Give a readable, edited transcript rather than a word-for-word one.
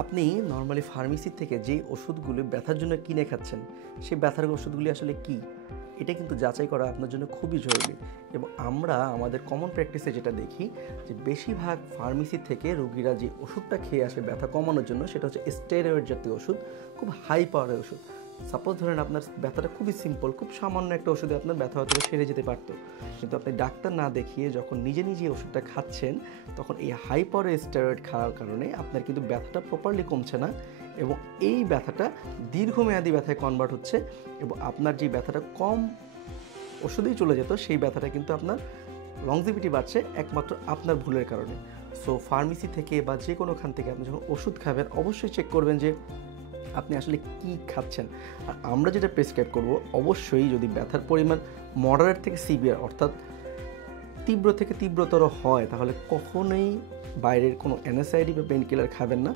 আপনি normally pharmacy থেকে যে ওষুধগুলো ব্যথার জন্য কিনে খাচ্ছেন, সেই ব্যথার ওষুধগুলি আসলে কী? এটা কিন্তু যাচাই করা আপনার জন্য খুবই জরুরি। এবং আমরা আমাদের কমন প্র্যাকটিসে যেটা দেখি যে বেশিরভাগ ফার্মেসি থেকে রোগীরা যে ওষুধটা খেয়ে আসে ব্যথা কমানোর জন্য, সেটা হচ্ছে স্টেরয়েড জাতীয় ওষুধ, খুব হাই পাওয়ারের ওষুধ। সাপোজ ধরেন আপনার ব্যথাটা খুবই সিম্পল, খুব সামান্য একটা ওষুধে আপনার ব্যথা হয়তো সেরে যেতে পারতো, কিন্তু আপনি ডাক্তার না দেখিয়ে যখন নিজে নিজে ওষুধটা খাচ্ছেন, তখন এই হাই পাওয়ারের স্টেরয়েড খাওয়ার কারণে আপনার কিন্তু ব্যথাটা প্রপারলি কমছে না, এবং এই ব্যথাটা দীর্ঘমেয়াদী ব্যথায় কনভার্ট হচ্ছে, এবং আপনার যে ব্যথাটা কম ওষুধেই চলে যেত, সেই ব্যথাটা কিন্তু আপনার লংজিভিটি বাড়ছে একমাত্র আপনার ভুলের কারণে। সো ফার্মেসি থেকে বা যে কোনোখান থেকে আপনি যখন ওষুধ খাবেন, অবশ্যই চেক করবেন যে আপনি আসলে কি খাচ্ছেন। আর আমরা যেটা প্রেসক্রাইব করব, অবশ্যই যদি ব্যথার পরিমাণ মডারেট থেকে সিভিয়ার, অর্থাৎ তীব্র থেকে তীব্রতর হয়, তাহলে কখনোই বাইরের কোনো অ্যানেসাইডি বা পেইন কিলার খাবেন না।